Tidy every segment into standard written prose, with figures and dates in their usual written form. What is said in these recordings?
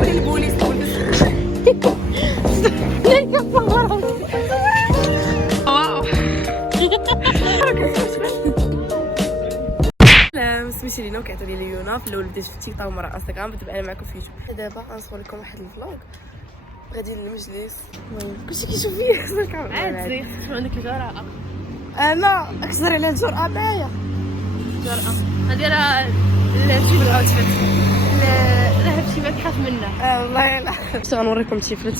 ولي البوليس سميتي لينا وكيعطيو لي ليونا. في الاول بديت في تيك توك ومرة انستغرام، دابا انا معكم في يوتيوب. دابا غنصور لكم واحد الفلوغ غادي للمجلس. المهم كلشي كيشوف فيا عاد شنو عندك الجرأة؟ انا اكثر على الجرأة معايا. الجرأة هادي راه الشيء الاوتفيت راه هادشي ما تخاف منه. والله لا باش غنوريكم التيفلت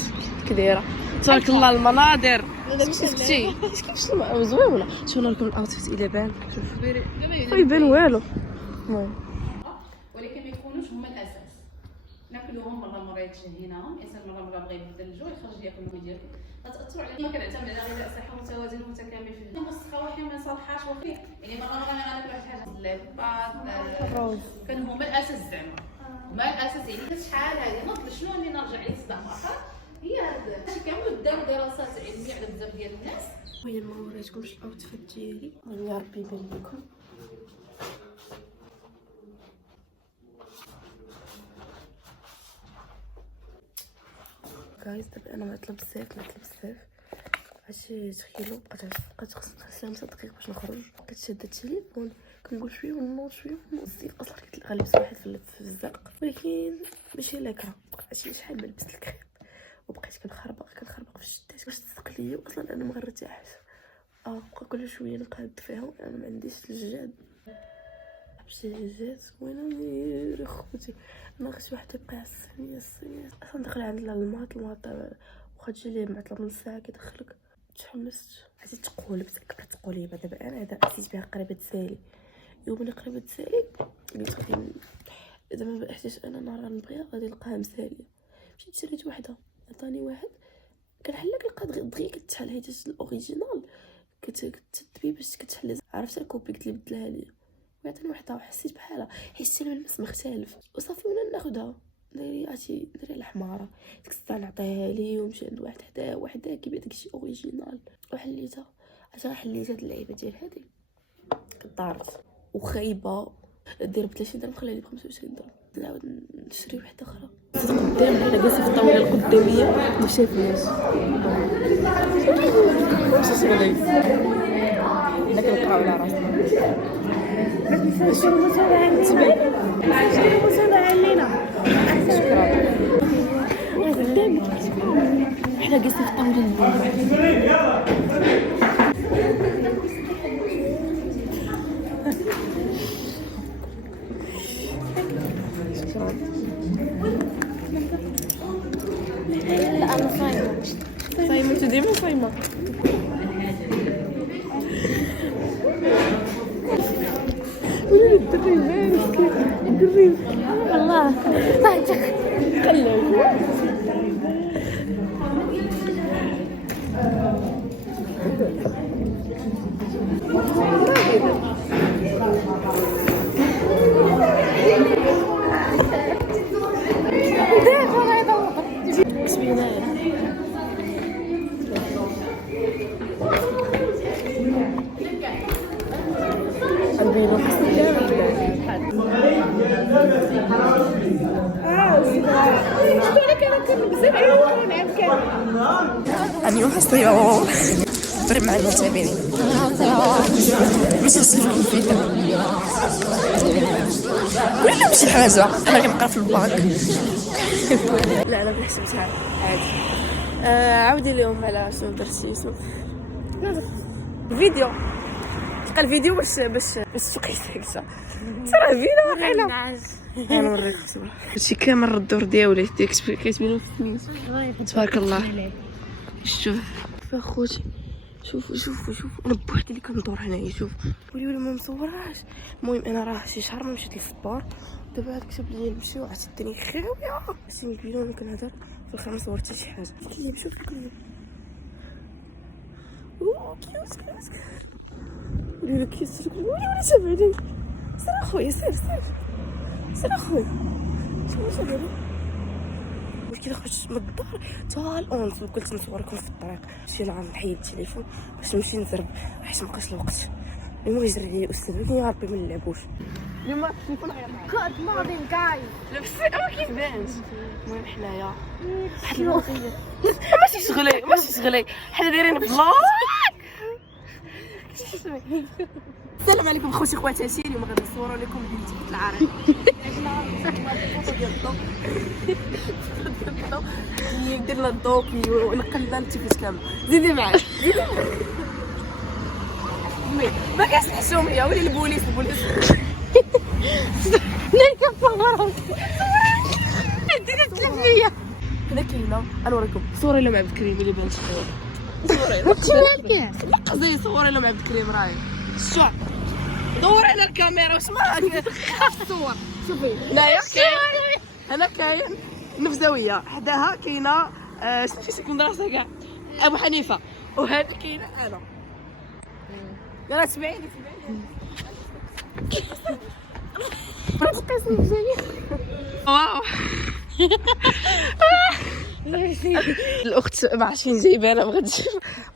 كي دايره. تبارك الله المناظر. شفتي كيفاش زوينه. شنو نوريكم الاوتفيت الا بان. شوف يبان والو. المهم ولكن ما يكونوش هما الاساس. ناكلوهم مره يتجهيناهم، الانسان مره بغى يبدل الجو يخرج ياكل المهم ديالو. غتاثروا على ما كنعتمد على غذاء صحي متوازن متكامل في الجسم. المستوى احيانا ما يصلحاش وخير، يعني مره غناكل واحد الحاجه اللبات كان هما الاساس زعما. ما الاساس يعني شحال هذه نضل شنو اللي نرجع ليه صداع اخر هي هذا الشيء كامل داروا دراسات علميه على بزاف ديال الناس. المهم ما وريتكمش الاوتفيت ديالي، يا ربي يبان لكم. جايز دابا انا معطله بزاف عرفتي تخيلوا بقات خصني 5 دقائق باش نخرج. كتشد التليفون كنقول شويه ونوض شويه ونوصل. اصلا كنت غنلبس واحد في الزرق ولكن ماشي لاكره. عرفتي شحال ما لبست الكريب وبقيت كنخربق في الشتات واش تصدق ليا. اصلا انا ما غنرتاحش. بقى كل شويه نقاد فيها. انا ما عنديش الجاد. مشيت للجات وين خوتي ناقص واحد يبقى عصني اصلا داخل عند الماط واخا تجي ليه معطله من الساعه كيدخلك. تحمست عرفتي تقولبت اكبر تقوليبه. دابا انا هذا حسيت بها قريبه تسالي. يوم اللي قريبه تسالي قلت غادي زعما ما احتاجش انا نهار غنبغيها غادي نلقاها مساليه. مشيت شريت وحده عطاني واحد كنحلها كنلقى دغيا كتحل حيت الاوريجينال كتدبي باش كتحل. عرفت الكوبي قلت لي بدلها لي وعطاني وحده وحسيت بحالها حيت انا المس مختلف وصافي وانا ناخذها دايري الحماره. ديك الساعه نعطيها لي ومشي عند واحد حداه وحده كيبيع داكشي اوريجينال وحليتها. عشان حليت هاد اللعيبه ديال هادي دارت وخايبه. دير ب 30 درهم خليها لي ب 25 درهم. نعاود نشري وحده اخرى قدام. حنا جالسين في الطاوله القداميه ما شافناش. واش شغلي حنا كنقراو على راسنا. شكرا حنا جالسين في الطاوله لا انا صايمه انت ديما صايمه. الدري مالك الدري والله صحتك خليه اليوم حصرية بري مع المتابعين ماشي نصيفهم فيها ولا ماشي حاجة. أنا كنبقى في البلاك. لا أنا بحسبتها عادي. عاودي لهم على شنو درتي الفيديو. تلقى الفيديو باش تفقي ساكتة. صرا فينا واقيلا. انا نوريكم صباح هادشي كامل الدور ديالي ديك كيتبينوا في السميت. تبارك الله. شوف اخوتي شوفوا انا بوحدي اللي كندور هنايا. شوف ولي ما مصوراش. المهم انا راه شي شهر ما مشيت للسبور. دابا هاد كتب لي نمشيو عرفتي الدنيا خاويه. عرفتي نقولوا انا كنهضر في الخير ما صورت حتى شي حاجه. كيف شوف كيوت ولي كيوت ولي تبعني. سير اخويا سير اخويا شوف كي خرجت من الدار تا الأونس وقلت نصوركم في الطريق. شي نهار نحيد التليفون باش نمشي نزرب حيت مابقاش الوقت. اليوم غيجري عليا الاستاذ ولكن يا ربي ما نلعبوش اليوم التليفون غيرفع Good morning guys. لبس ما كيبانش. المهم حنايا واحد المغير ماشي شغلي حنا دايرين فلوق. السلام عليكم خوتي خواتاتي. اليوم غادي نصوروا لكم بنتي في العريض. يدير لنا الضوء ونقل لنا التيفوت كامل. زيدي معايا ما كاش الحشوميه ولي البوليس نركب صورهم. ديري التلفزيون. هنا كاينه نوريكم صوري لهم عبد الكريم اللي بانت شنو قصدي صوري لهم عبد الكريم راهي الشعب. دوري على الكاميرا واش ما خاف تصور. شوفي هنايا كاين هنا كاين النفزاويه حداها كاينه شنو في المدرسه كاع ابو حنيفه وهذه كاينه انا. يلا تبعيني قسم جميل. واو الاخت ما عرفتش فين جايبه انا بغيت نجيب.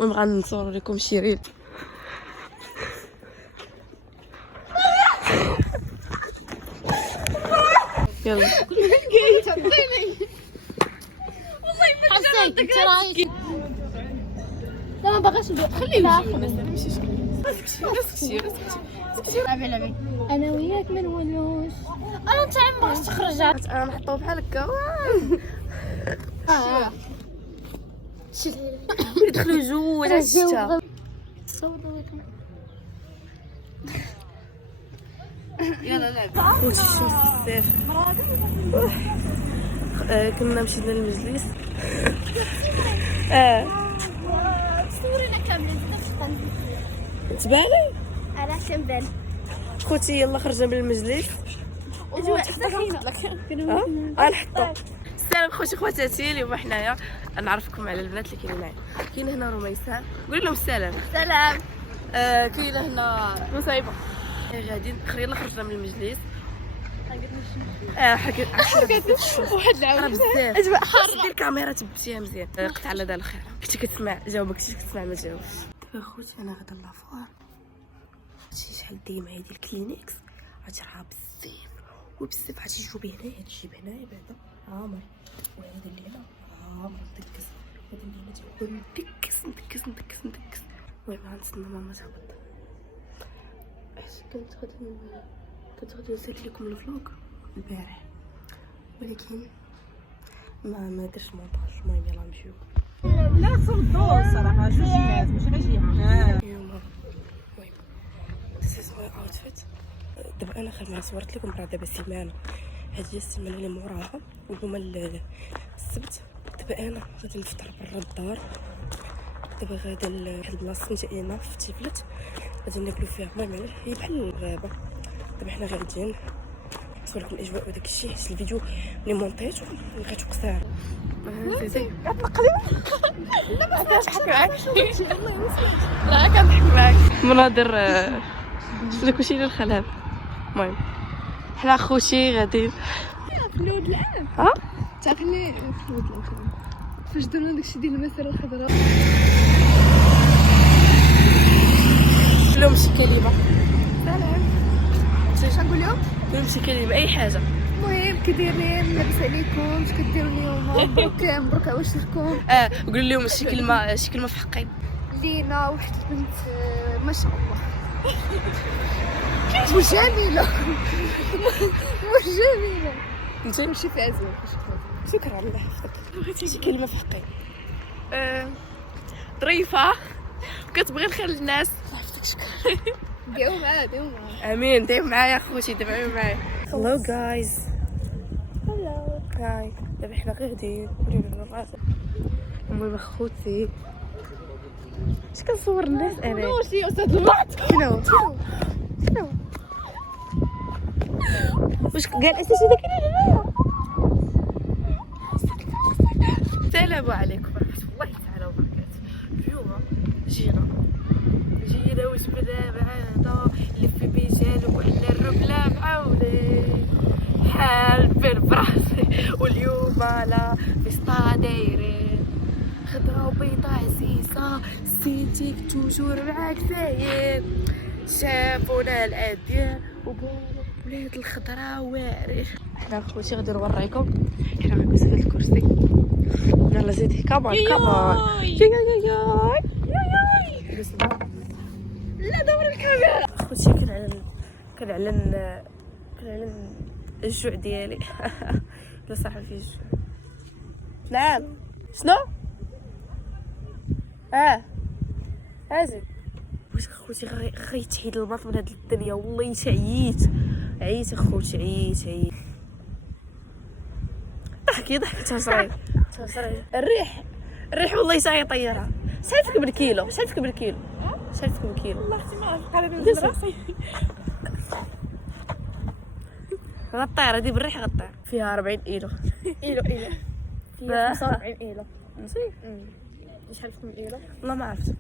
المهم غنصور لكم شيرين. يلا حسيت انت رايك. لا ما باغاش خليه لعبي انا وياك ما نولوش. انا انت ما باغاش تخرج. انا نحطو بحال هكا يدخلوا جوج على الشتا. يلا لعب خوتي الشمس بزاف. كنا مشينا للمجلس. صورينا كاملين تبالي على كنبان. خوتي يلا خرجنا من المجلس. غنحطو. السلام خوتي خواتاتي. اليوم حنايا نعرفكم على البنات اللي كاينين معايا. كاين هنا رميساء قولي لهم السلام. سلام. كاينه هنا مصايبه. غادي يلا خرجنا من المجلس. واحد راه بزاف حار. دير الكاميرا تبتيها مزيان. قطع على دار الخير. كنتي كتسمع جاوبك كنتي كتسمع ما جاوبش. دابا خوتي انا غادا لافوار. هادشي شحال دايما هادي الكلينكس عرفتي راه بزاف وبزاف. عرفتي شوفي هنايا هاد الجيب هنايا بعدا عامر وهذا اللي هنا عامر مدكس. هذا اللي هنا تيكون مدكس. المهم غنتسنى ماما تهبط. كنت غادي نسالي لكم الفلوق البارح ولكن ما درتش مونتاج. المهم يلا نمشيو. لا صوب الدور صراحه جوج ناس ماشي غير جهه. المهم this is my outfit. دابا انا خرجت صورت لكم راه دابا سيمانه. هاد هي السيمانه اللي موراها واليوم السبت. دابا انا غادي نفطر برا الدار. دابا غادا لواحد البلاصه سميتها في تيفلت غادي ناكلو فيها. المهم هي بحال الغابه. دابا حنا غاديين نصور لكم الاجواء وداك الشيء. حيت الفيديو اللي مونطيتو لقيتو قصير. زيدي كتنقلي لا ما كنضحك معاك. لا كنضحك معاك. مناظر شوف داك الشيء للخلاب. المهم حنا خوتي غادي في العود العام. تعرفني في العود العام فاش درنا داكشي ديال المسيره الخضراء. لهم شي كلمه. سلام. اش نقول لهم؟ لهم شي كلمه اي حاجه. المهم كي دايرين لاباس عليكم اش كديروا اليوم؟ مبروك عواشركم. قول لهم شي كلمه في حقي. لينا واحد البنت ما شاء الله وجميله وجميله. انت ماشي في عزوه. شكرا الله يحفظك. شي كلمه في حقي. ظريفه وكتبغي الخير للناس. صاحبتك شكرا. ديو معايا امين. دايما معايا خوتي دابا معايا. هلو جايز. هلو هاي دابا حنا غاديين. المهم خوتي اش كنصور الناس انا واش يا استاذ الوقت؟ شنو واش قال اساسي داك هنايا. السلام عليكم ورحمه الله تعالى وبركاته. اليوم جينا وجبنا معانا لف بيجان وعلى الرمله معاولي حال في براسي. واليوم على فيسطا دايرين خضرا وبيضا عزيزه. سيتيك توجور معاك زايد شافونا العاد ديال ولاد الخضره واريح. حنا خوتي غادي نوريكم، حنا غنجلسوا في هذا الكرسي. يلا زيدي كمان لا دور الكاميرا. خوتي كنعلن الجوع ديالي. لا صراحه فيه الجوع. نعم شنو زيد واش خوتي غيتحيد الماط من هاد الدنيا. والله عييت اخوتي عييت. ضحكي تهزري الريح والله ساي طيرها. سالتك بالكيلو والله اختي ما عرفت قال راسي غطير هادي بالريح غطير فيها 40 كيلو فيها 45 كيلو نسيت شحال فيكم كيلو والله ما عرفت.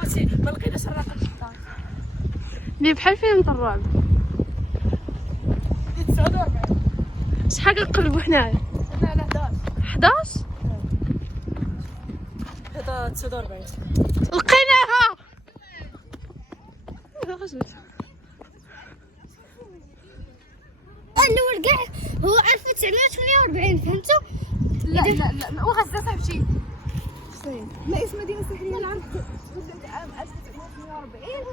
خوتي ما لقيناش الرقم الدار لي بحال فيلم الرعب. 49 شحال كنقلبوا حنايا؟ لا 11 هذا 49 لقيناها. الاول كاع هو 1948 فهمتوا. لا وغزه صاحبتي ما اسم مدينه سحريه العام عام 1940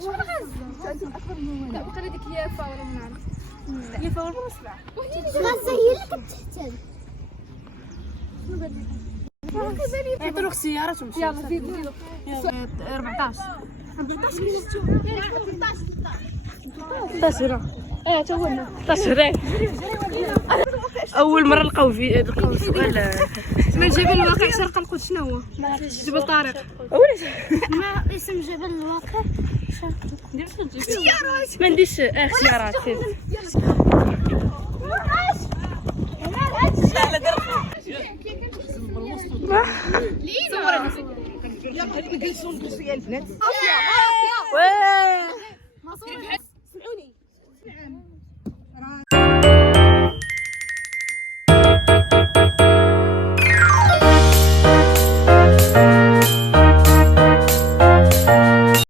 شنو غزه اكبر من لا بقى ديك يافا ولا ما نعرف. يافا ولا مسلع غزه هي اللي كتحتل. يعطيوك سيارات ومشي. يلا زيدوا 14 اول مره نلقاو سؤال من جبل الواقع شرق القدس شنو هو؟ جبل طارق. ما اسم جبل الواقع ما عنديش اختيارات. يلا نجلسوا البنات